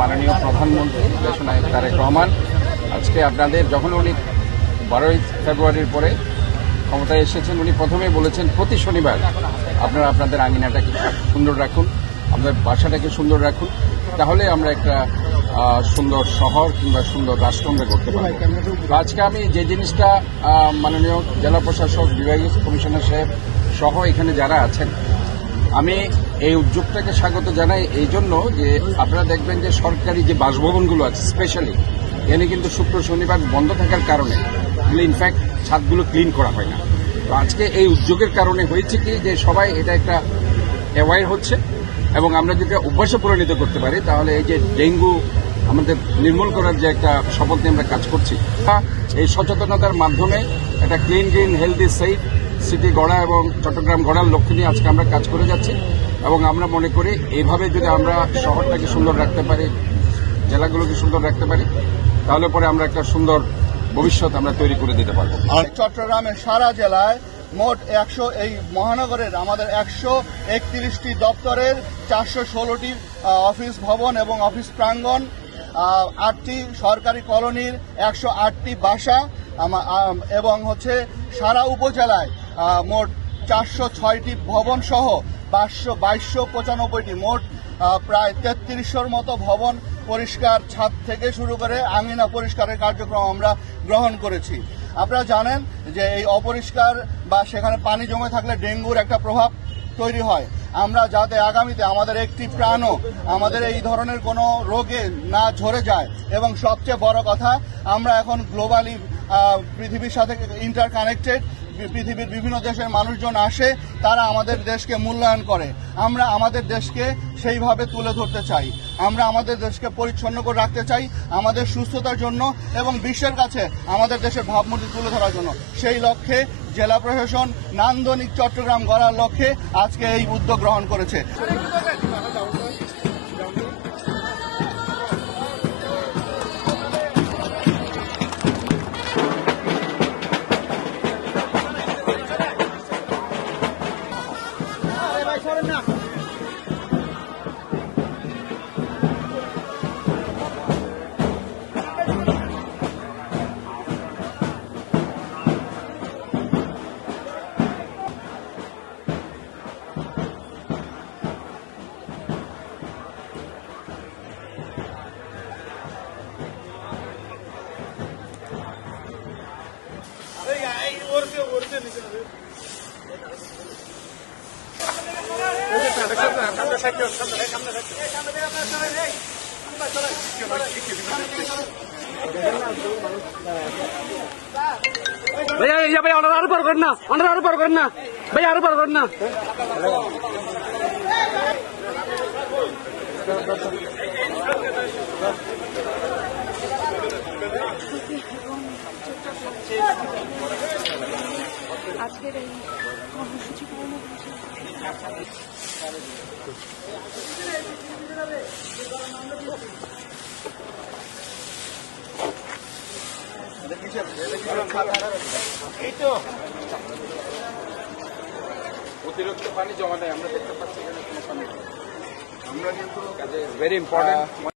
মাননীয় প্রধানমন্ত্রী দেশনায়ক তারেক রহমান আজকে আপনাদের যখন উনি 12ই ফেব্রুয়ারির পরে ক্ষমতায় এসেছেন, উনি প্রথমেই বলেছেন প্রতি শনিবার আপনারা আপনাদের আঙিনাটাকে সুন্দর রাখুন, আপনাদের বাসাটাকে সুন্দর রাখুন, তাহলে আমরা একটা সুন্দর শহর কিংবা সুন্দর রাষ্ট্র আমরা করতে পারব। আজকে আমি যে জিনিসটা মাননীয় জেলা প্রশাসক, বিভাগীয় কমিশনার সাহেব সহ এখানে যারা আছেন, আমি এই উদ্যোগটাকে স্বাগত জানাই এই জন্য যে আপনারা দেখবেন যে সরকারি যে বাসভবনগুলো আছে স্পেশালি এখানে কিন্তু শুক্র শনিবার বন্ধ থাকার কারণে ইনফ্যাক্ট ছাদগুলো ক্লিন করা হয় না। তো আজকে এই উদ্যোগের কারণে হয়েছে কি যে সবাই এটা একটা অ্যাওয়ার হচ্ছে এবং আমরা যদি অভ্যাসে পরিণত করতে পারি তাহলে এই যে ডেঙ্গু আমাদের নির্মূল করার যে একটা শপথ নিয়ে আমরা কাজ করছি, এই সচেতনতার মাধ্যমে একটা clean green healthy safe city গড়া এবং চট্টগ্রাম গড়ার লক্ষ্য নিয়ে আজকে আমরা কাজ করে যাচ্ছি এবং আমরা মনে করি এইভাবে যদি আমরা শহরটাকে সুন্দর রাখতে পারি, জেলাগুলোকে সুন্দর রাখতে পারি, তাহলে পরে আমরা একটা সুন্দর ভবিষ্যৎ আমরা তৈরি করে দিতে পারবো। চট্টগ্রামের সারা জেলায় মোট 100 এই মহানগরের আমাদের 131টি দপ্তরের 416টি অফিস ভবন এবং অফিস প্রাঙ্গণ, 8টি সরকারি কলোনির 108টি বাসা এবং সারা উপজেলায় মোট 406টি ভবন সহ 2295টি মোট প্রায় 3300-র মতো ভবন পরিষ্কার, ছাদ থেকে শুরু করে আঙিনা পরিষ্কারের কার্যক্রম আমরা গ্রহণ করেছি। আপনারা জানেন যে এই অপরিষ্কার বা সেখানে পানি জমে থাকলে ডেঙ্গুর একটা প্রভাব তৈরি হয়। আমরা যাতে আগামীতে আমাদের একটি প্রাণও আমাদের এই ধরনের কোনো রোগে না ঝরে যায় এবং সবচেয়ে বড় কথা আমরা এখন গ্লোবালি পৃথিবীর সাথে ইন্টারকানেক্টেড, পৃথিবীর বিভিন্ন দেশের মানুষজন আসে, তারা আমাদের দেশকে মূল্যায়ন করে। আমরা আমাদের দেশকে সেইভাবে তুলে ধরতে চাই, আমরা আমাদের দেশকে পরিচ্ছন্ন করে রাখতে চাই আমাদের সুস্থতার জন্য এবং বিশ্বের কাছে আমাদের দেশের ভাবমূর্তি তুলে ধরার জন্য। সেই লক্ষ্যে জেলা প্রশাসন নান্দনিক চট্টগ্রাম গড়ার লক্ষ্যে আজকে এই উদ্যোগ গ্রহণ করেছে। भैया भैया ऑर्डर पर करना, ऑर्डर पर करना भैया, ऑर्डर पर करना। আজকের এই কর্মসূচি অতিরিক্ত পানি জমা নেই, আমরা দেখতে পাচ্ছি এখানে কোনো পানি, আমরা কিন্তু ভেরি ইম্পর্টেন্ট।